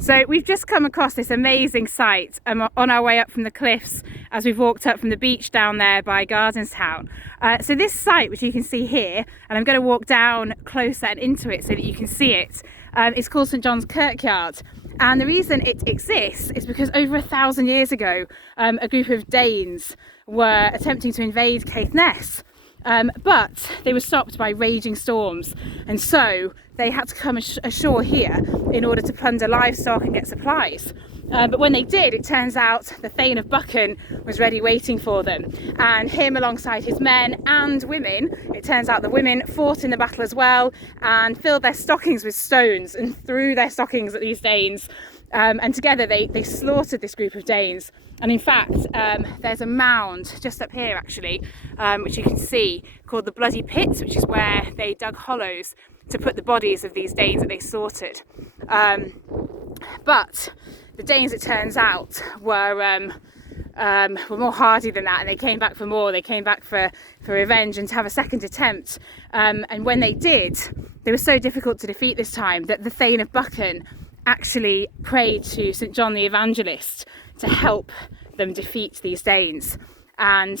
So we've just come across this amazing site on our way up from the cliffs as we've walked up from the beach down there by Gardenstown. So this site, which you can see here, and I'm going to walk down closer and into it so that you can see it, it's called St John's Kirkyard. And the reason it exists is because over 1,000 years ago, a group of Danes were attempting to invade Caithness. But they were stopped by raging storms, and so they had to come ashore here in order to plunder livestock and get supplies. But when they did, it turns out the Thane of Buchan was ready waiting for them, and him alongside his men and women, it turns out the women fought in the battle as well and filled their stockings with stones and threw their stockings at these Danes. And together they slaughtered this group of Danes. And in fact, there's a mound just up here actually, which you can see, called the Bloody Pit, which is where they dug hollows to put the bodies of these Danes that they slaughtered. But the Danes, it turns out, were more hardy than that, and they came back for more. They came back for revenge and to have a second attempt. And when they did, they were so difficult to defeat this time that the Thane of Buchan actually prayed to St John the Evangelist to help them defeat these Danes. And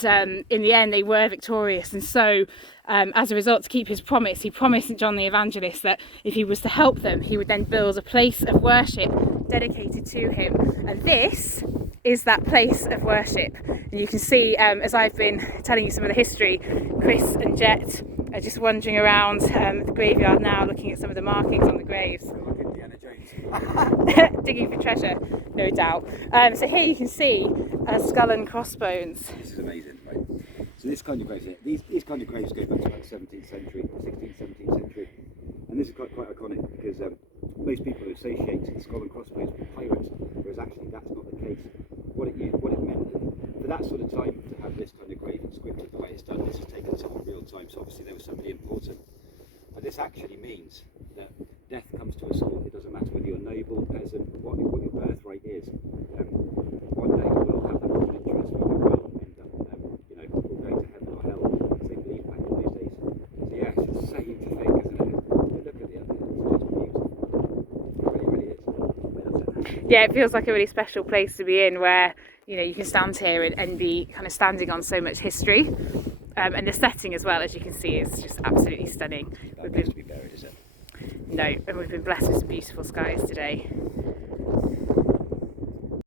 in the end they were victorious, and so as a result, to keep his promise, he promised St John the Evangelist that if he was to help them, he would then build a place of worship dedicated to him. And this is that place of worship. And you can see, as I've been telling you some of the history, Chris and Jet are just wandering around the graveyard now, looking at some of the markings on the graves. Digging for treasure, no doubt. So here you can see a skull and crossbones. This is amazing, right? So this kind of graves, these kind of graves go back to about the 17th century, 16th, 17th century, and this is quite iconic because most people associate the skull and crossbones with pirates, whereas actually that's not the case. What it meant for that sort of time to have this kind of grave inscripted the way it's done, this has taken some real time. So obviously there was somebody important, but this actually means that death comes to us all. It doesn't matter whether you're noble, peasant, what your birthright is. One day we will have that common interest where we will end up, all going to heaven or hell, as they believed back in those days. So yeah, it's insane to think, isn't it? But look at the other, it's just beautiful. It really is. Yeah, it feels like a really special place to be in, where you can stand here and be kind of standing on so much history, and the setting as well, as you can see, is just absolutely stunning. That needs to be buried, is it? No, and we've been blessed with some beautiful skies today.